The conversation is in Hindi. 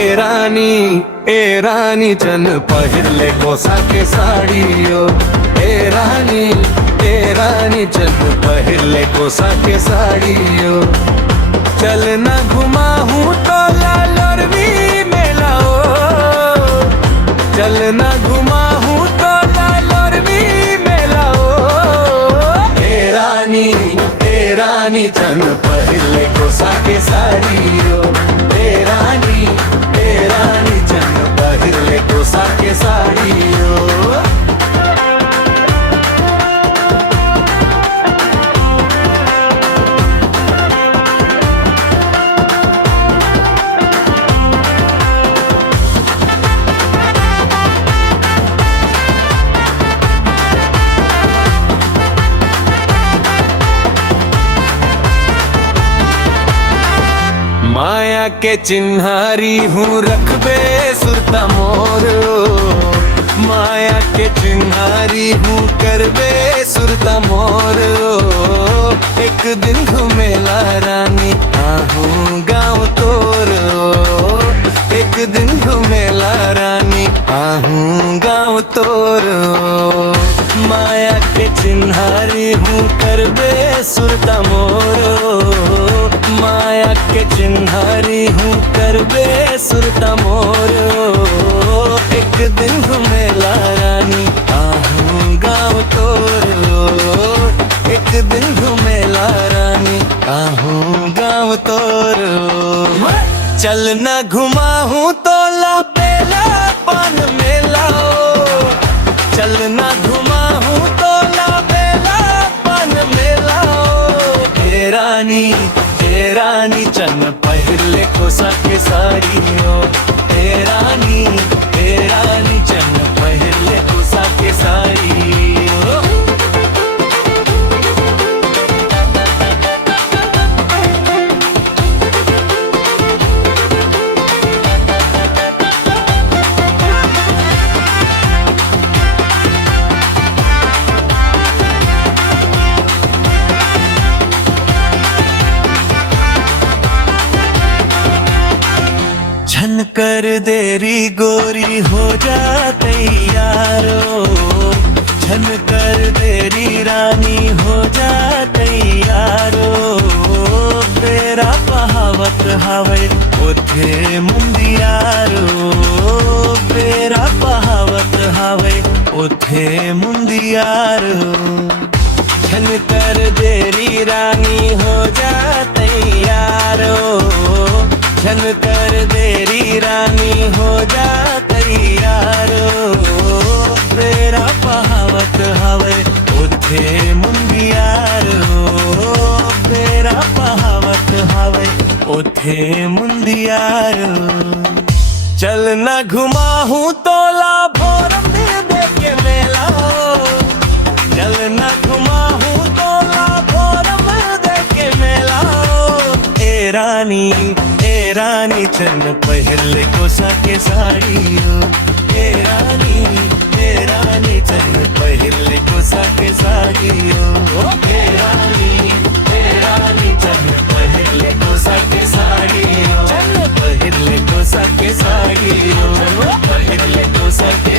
ए रानी चन पहिरले कोसा के साड़ियो। ए रानी चन पहिरले कोसा के साड़ियो। चल ना घुमाहूँ तो लालरवी मेलाओ। चल ना घुमाहूँ तो लालरवी मेलाओ। ए रानी चन पहिरले कोसा के साड़ियो। ए रानी चन पहिरले कोसा के साड़ियो। माया के चिन्हारी हूँ रखबे सुरता मोर। माया के चिन्हारी हूँ करबे सुरता मोर। एक दिन घूमेला रानी आहूँ गाँव तोर। एक दिन घूमेला रानी आहूँ गाँव तोर। माया के चिन्हारी हूँ करबे सुरता मोर। माया के चिन्हारी हूँ करबे सुरता मोर। एक दिन घूमेला रानी आहूँ गाँव तोर। एक दिन घूमेला रानी आहूँ गाँव तोर। चल न घुमाहूँ तो ला बेला पान मेलाओ। चल न घुमाहूँ तो ला बेला पान मेलाओ। ए रानी चन पहिरले कोसा के साड़ियो। ए रानी चन पहिरले कोसा के साड़ियो। छन कर देरी गोरी हो जा तैयारो। छन कर देरी रानी हो जा तैयारो। तेरा पहावत हवे उथे मुंदियारो। तेरा पहावत हवे उथे मुंदियारो। छन कर देरी रानी हो जा तैयारो। छन कर देरी रानी हो जा तैयारो। तेरा पहावत हवे उथे मुंदियारो। तेरा पहावत हवे उथे मुंदियारो। चल न घुमाहूँ तो ला भोरम दे के मेला। चल न घुमाहूँ तो ला भोरम दे के मेला। ए रानी चन पहिरले कोसा के साड़ियो। ए रानी चन पहिरले कोसा के साड़ियो। ए रानी चन पहिरले कोसा के साड़ियो। चन पहिरले कोसा के साड़ियो। पहिरले कोसा के